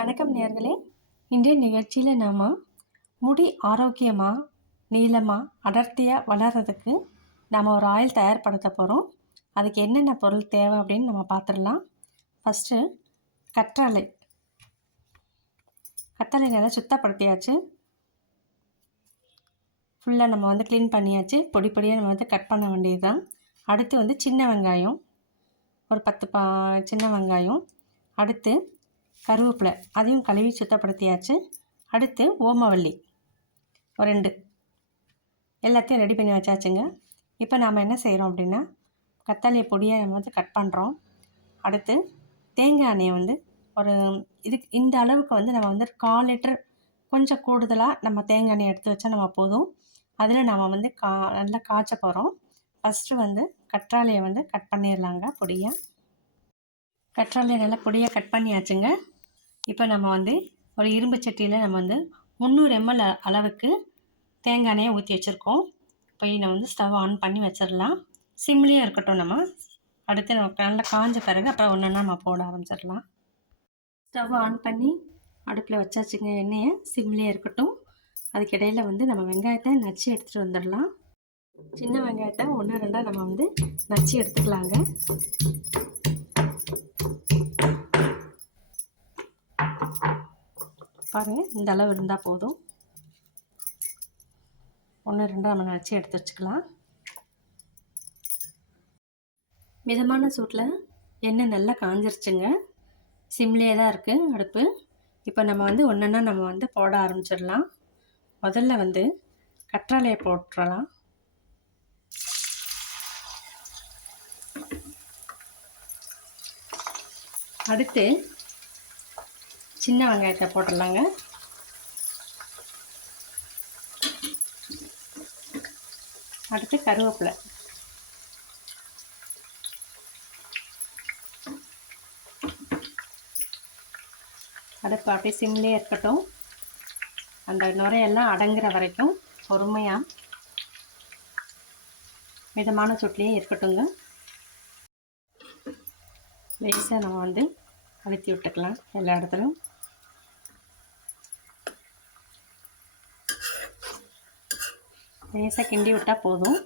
வணக்கம் நேர்களே இன்றைய நிகழ்ச்சியில் நாம் முடி ஆரோக்கியமாக நீளமாக அடர்த்தியாக வளர்கிறதுக்கு நாம் ஒரு ஆயில் தயார்படுத்த போகிறோம் அதுக்கு என்னென்ன பொருள் தேவை அப்படின்னு நம்ம பார்த்துடலாம் ஃபஸ்ட்டு கற்றாழை. கற்றாழை நல்லா சுத்தப்படுத்தியாச்சு. ஃபுல்லாக நம்ம வந்து க்ளீன் பண்ணியாச்சு. பொடி பொடியாக நம்ம வந்து கட் பண்ண வேண்டியது தான் அடுத்து வந்து சின்ன வெங்காயம். ஒரு பத்து பா சின்ன வெங்காயம். அடுத்து கருவேப்பிலை அதையும் கழுவி சுத்தப்படுத்தியாச்சு. அடுத்து ஓமவல்லி. ஒரு ரெண்டு. எல்லாத்தையும் ரெடி பண்ணி வச்சாச்சுங்க. இப்போ நாம் என்ன செய்கிறோம் அப்படின்னா கத்தாழையை பொடியாக நம்ம வந்து கட் பண்ணுறோம் அடுத்து தேங்காய் எண்ணெயை வந்து ஒரு இதுக்கு இந்த அளவுக்கு வந்து நம்ம வந்து கால் லிட்டர் கொஞ்சம் கூடுதலாக நம்ம தேங்காய் எண்ணெய் எடுத்து வச்சா நம்ம போதும். அதில் நம்ம வந்து கா நல்லா காய்ச்ச போகிறோம் ஃபஸ்ட்டு வந்து கற்றாழையை வந்து கட் பண்ணிடலாங்க பொடியாக கற்றாழையை நல்லா பொடியாக கட் பண்ணியாச்சுங்க. இப்போ நம்ம வந்து ஒரு இரும்பு சட்டியில் நம்ம வந்து முந்நூறு எம்எல் அளவுக்கு தேங்காய் எண்ணெயை ஊற்றி வச்சுருக்கோம். போய் நம்ம வந்து ஸ்டவ் ஆன் பண்ணி வச்சிடலாம். சிம்லேயே இருக்கட்டும் நம்ம. அடுத்து நம்ம நல்லா காஞ்ச பிறகு அப்புறம் ஒன்று நம்ம போட ஆரம்பிச்சிடலாம். ஸ்டவ் ஆன் பண்ணி அடுப்பில் வச்சாச்சுங்க எண்ணெயை. சிம்லேயே இருக்கட்டும். அதுக்கு இடையில் வந்து நம்ம வெங்காயத்தை நச்சு எடுத்துகிட்டு வந்துடலாம். சின்ன வெங்காயத்தை ஒன்று ரெண்டாக நம்ம வந்து நச்சு எடுத்துக்கலாங்க. பாருங்கள் இந்த அளவு இருந்தால் போதும். ஒன்று ரெண்டு நம்ம நினச்சி எடுத்து வச்சுக்கலாம். மிதமான சூட்டில் எண்ணெய் நல்லா காஞ்சிருச்சுங்க. சிம்லேயே தான் இருக்குது அடுப்பு. இப்போ நம்ம வந்து ஒன்றுன்னா நம்ம வந்து போட ஆரம்பிச்சிடலாம். முதல்ல வந்து கற்றாழையை போட்டுடலாம் அடுத்து சின்ன வெங்காயத்தை போட்டுடலாங்க. அடுத்து கருவேப்பிலை. அடுப்பு அப்படியே சிம்லேயே இருக்கட்டும். அந்த நுரையெல்லாம் அடங்குற வரைக்கும் பொறுமையாக மிதமான சுட்லேயே இருக்கட்டுங்க லேசாக நம்ம வந்து அழுத்தி விட்டுக்கலாம் எல்லா இடத்துலையும். லேசாக கிண்டி விட்டால் போதும்.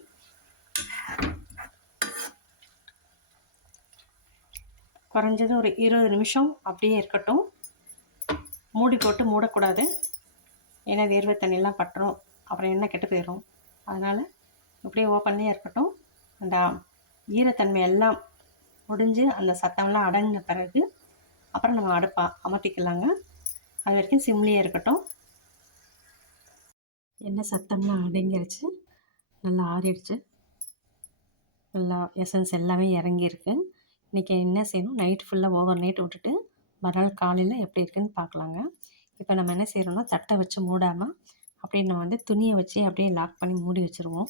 குறைஞ்சது ஒரு இருபது நிமிஷம் அப்படியே இருக்கட்டும். மூடி போட்டு மூடக்கூடாது. ஏன்னா வேர்வை தண்ணியெலாம் பட்டுரும். அப்புறம் எண்ணெய் கெட்டு போயிடும் அதனால் இப்படியே ஓப்பன்லேயே இருக்கட்டும். அந்த ஈரத்தன்மை எல்லாம் முடிஞ்சு அந்த சத்தம்லாம் அடங்கின பிறகு அப்புறம் நம்ம அடுப்பா அமர்த்திக்கலாங்க. அது வரைக்கும் சிம்லேயே இருக்கட்டும். என்ன சத்தம்லாம் அடங்கிருச்சு. நல்லா ஆறிடுச்சு. நல்லா எசன்ஸ் எல்லாமே இறங்கியிருக்கு. இன்றைக்கி என்ன செய்யணும்? நைட் ஃபுல்லாக ஓவர் நைட் விட்டுட்டு மறுநாள் காலையில் எப்படி இருக்குன்னு பார்க்கலாங்க. இப்போ நம்ம என்ன செய்கிறோம்னா தட்டை வச்சு மூடாமல் அப்படியே நம்ம வந்து துணியை வச்சு அப்படியே லாக் பண்ணி மூடி வச்சுருவோம்.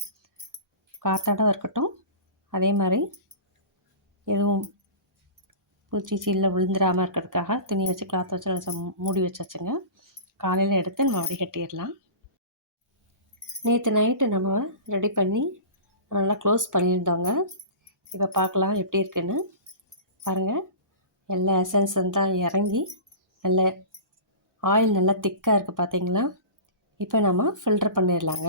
காத்தாடம் இருக்கட்டும். அதே மாதிரி எதுவும் பூச்சி சீலில் விழுந்துடாமல் இருக்கிறதுக்காக துணியை வச்சு கிளாத் வச்சு மூடி வச்சாச்சுங்க. காலையில் எடுத்து நம்ம வடிகட்டிடலாம் நேற்று நைட்டு நம்ம ரெடி பண்ணி நல்லா க்ளோஸ் பண்ணியிருந்தோங்க. இப்போ பார்க்கலாம் எப்படி இருக்குன்னு. பாருங்கள் எல்லா எசன்ஸ் தான் இறங்கி நல்ல ஆயில் நல்லா திக்காக இருக்குது பார்த்தீங்களா இப்போ நம்ம ஃபில்டர் பண்ணிடலாங்க.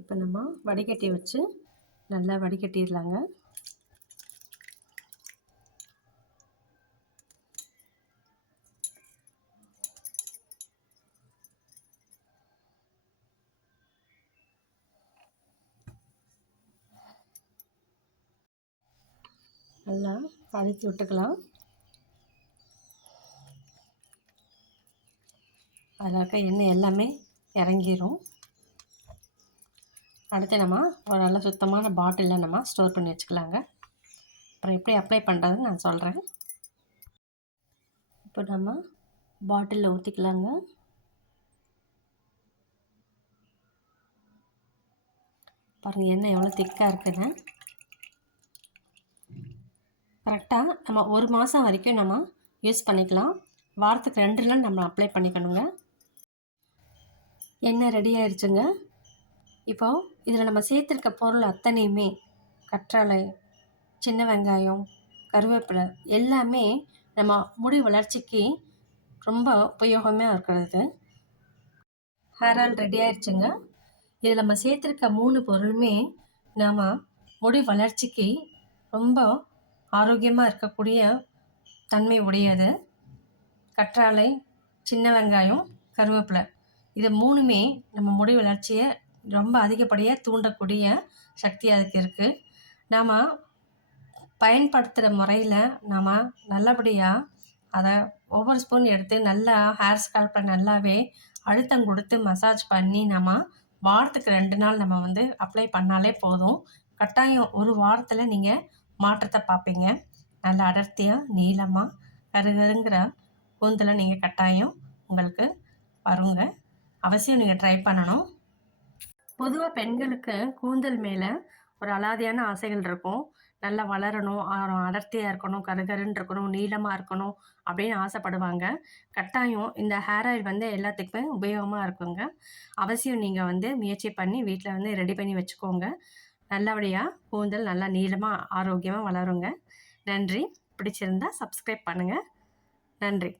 இப்போ நம்ம வடிகட்டி வச்சு நல்லா வடிகட்டிடலாங்க. நல்லா அழுத்தி விட்டுக்கலாம். அதாக்கா எண்ணெய் எல்லாமே இறங்கிடும் அடுத்து நம்ம ஒரு நல்ல சுத்தமான பாட்டிலில் நம்ம ஸ்டோர் பண்ணி வச்சுக்கலாங்க. அப்புறம் எப்படி அப்ளை பண்ணுறதுன்னு நான் சொல்கிறேன் இப்போ நம்ம பாட்டிலில் ஊற்றிக்கலாங்க பாருங்கள் எண்ணெய் எவ்வளோ திக்காக இருக்குதுன்னு கரெக்டாக நம்ம ஒரு மாதம் வரைக்கும் நம்ம யூஸ் பண்ணிக்கலாம். வாரத்துக்கு ரெண்டுல நம்ம அப்ளை பண்ணிக்கணுங்க. எண்ணெய் ரெடி ஆயிடுச்சுங்க இப்போது இதில் நம்ம சேர்த்துருக்க பொருள் அத்தனையுமே கற்றாழை சின்ன வெங்காயம் கருவேப்பிலை எல்லாமே நம்ம முடி வளர்ச்சிக்கு ரொம்ப உபயோகமாக இருக்கிறது. ஹேர் ஆயில் ரெடி ஆயிடுச்சுங்க இதில் நம்ம சேர்த்துருக்க மூணு பொருளுமே நாம் முடி வளர்ச்சிக்கு ரொம்ப ஆரோக்கியமாக இருக்கக்கூடிய தன்மை உடையது. கற்றாழை சின்ன வெங்காயம் கருவேப்பிலை. இது மூணுமே நம்ம முடி வளர்ச்சியை ரொம்ப அதிகப்படியாக தூண்டக்கூடிய சக்தி அதுக்கு இருக்குது நாம் பயன்படுத்துகிற முறையில் நாம் நல்லபடியாக அதை ஒவ்வொரு ஸ்பூன் எடுத்து நல்லா ஹேர் ஸ்கால்பில் நல்லாவே அழுத்தம் கொடுத்து மசாஜ் பண்ணி நம்ம வாரத்துக்கு ரெண்டு நாள் நம்ம வந்து அப்ளை பண்ணாலே போதும். கட்டாயம் ஒரு வாரத்தில் நீங்கள் மாற்றத்தை பார்ப்பீங்க. நல்ல அடர்த்தியாக நீளமாக கருகருங்கிற கூந்தலை நீங்கள் கட்டாயம் உங்களுக்கு வருங்க. அவசியம் நீங்கள் ட்ரை பண்ணணும். பொதுவாக பெண்களுக்கு கூந்தல் மேலே ஒரு அலாதியான ஆசைகள் இருக்கும். நல்லா வளரணும் ஆ- அடர்த்தியாக இருக்கணும் கருகருன்னு இருக்கணும் நீளமாக இருக்கணும் அப்படின்னு ஆசைப்படுவாங்க. கட்டாயம் இந்த ஹேர் ஆயில் வந்து எல்லாத்துக்குமே உபயோகமாக இருக்குங்க. அவசியம் நீங்கள் வந்து முயற்சி பண்ணி வீட்டில் வந்து ரெடி பண்ணி வச்சுக்கோங்க. நல்லபடியாக கூந்தல் நல்லா நீளமாக ஆரோக்கியமாக வளருங்க. நன்றி. பிடிச்சிருந்தா சப்ஸ்கிரைப் பண்ணுங்கள் நன்றி.